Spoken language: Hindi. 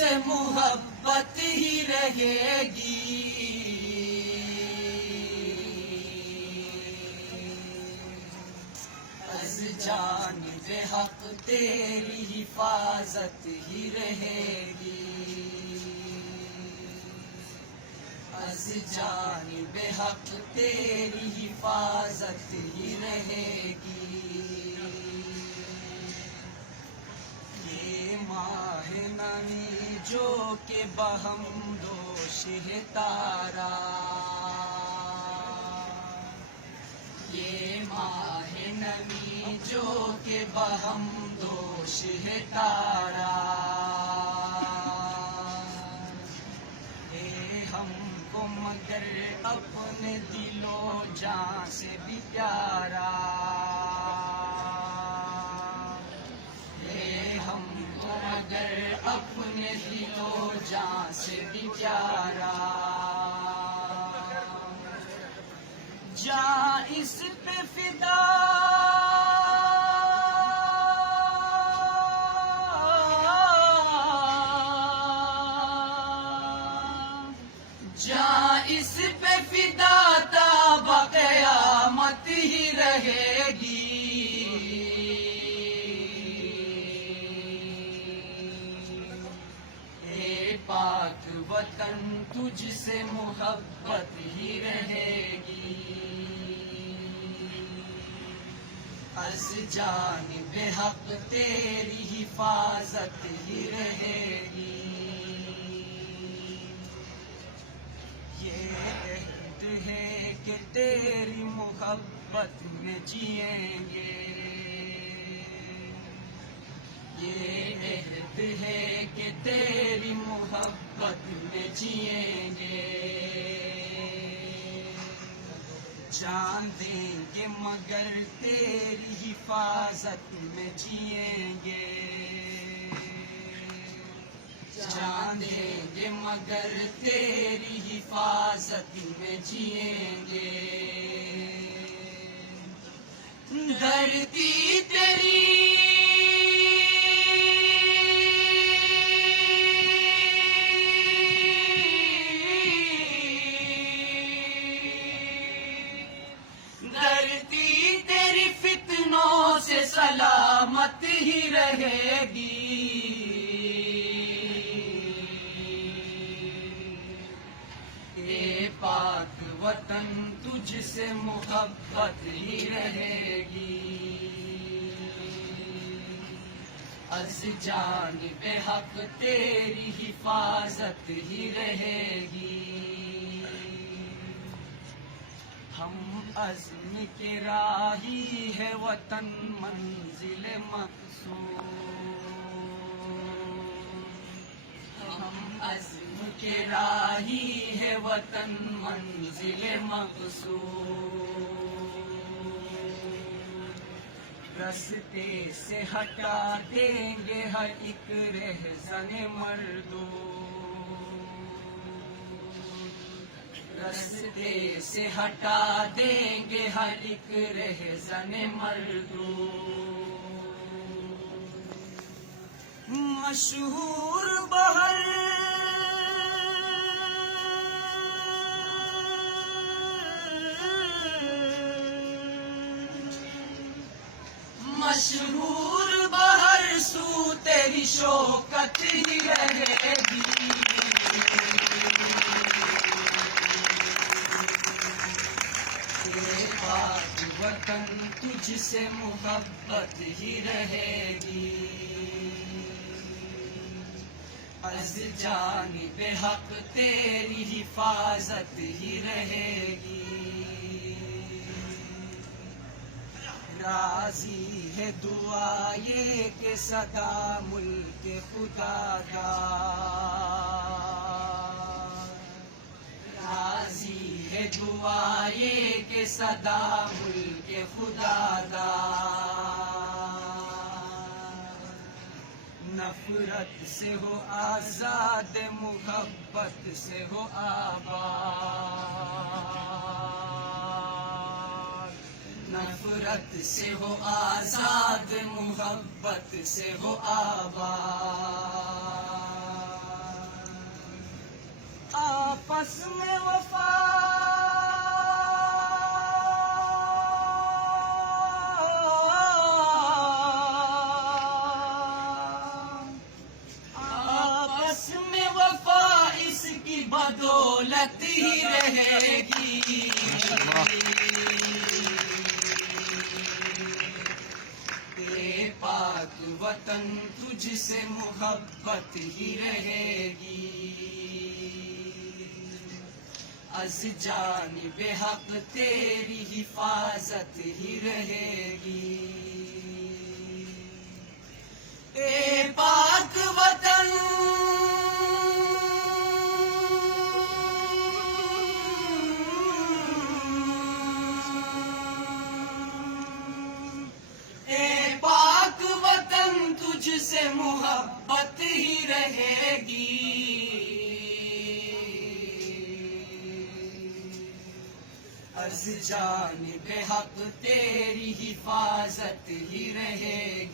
तुझसे मोहब्बत ही रहेगी। अज़ जानिब हक तेरी हिफाजत ही रहेगी। अज़ जानिब हक तेरी हिफाजत ही रहेगी। ये माह नमी जो के बहम दोष है तारा, ये माह नमी जो के बहम दोष है तारा। हमको मगर अपने दिलो जान से भी प्यारा, ये हमको मगर अपने दिलो जान से भी प्यारा। जा इस पे फिदा इस पे फिदा ता क़यामत ही रहेगी। ए पाक वतन तुझसे मोहब्बत ही रहेगी। अज़ जानिब हक तेरी हिफाजत ही रहेगी। ये अहद है कि तेरी मोहब्बत में जिएंगे। ये अहद है कि तेरी मोहब्बत में जिएंगे। जान देंगे मगर तेरी हिफाजत में जिएंगे। जान देंगे मगर तेरी हिफाजत में जिएंगे। धरती तेरी फितनों से सलामत ही रहेगी। ए पाक वतन तुझसे मोहब्बत ही रहेगी। अज़ जानिब हक तेरी हिफाजत ही रहेगी। हम अज़्म के राही है वतन मंजिल मक़सूद। हम अज़्म के राही है वतन मंजिल मक़सूद। रस्ते से हटा देंगे हर एक रहज़न मर्दूद। रस्ते से हटा देंगे हर एक रहज़न मर्दूद। मशहूर बहर मशहूर बहर सू तेरी शौकत ही रहेगी। पाक वतन तुझसे मोहब्बत ही रहेगी। अज़ जानिब हक तेरी हिफाजत ही रहेगी। राज़ी है दुआ ये के सदा मुल्क खुदा का। राज़ी है दुआ ये के सदा मुल्क खुदा का। नफरत से हो आज़ाद मोहब्बत से हो आबाद। नफरत से हो आज़ाद मोहब्बत से हो आबाद। आपस में वफा आपस में वफा इसकी बदौलत ही रहेगी। बेपाक वतन तुझसे मोहब्बत ही रहेगी। अज़ जानिबे हक तेरी हिफाजत ही रहेगी। ए पाक वतन ए पाक वतन तुझसे मोहब्बत ही रहेगी। अज़ जानिबे हक तेरी हिफाजत ही रहेगी।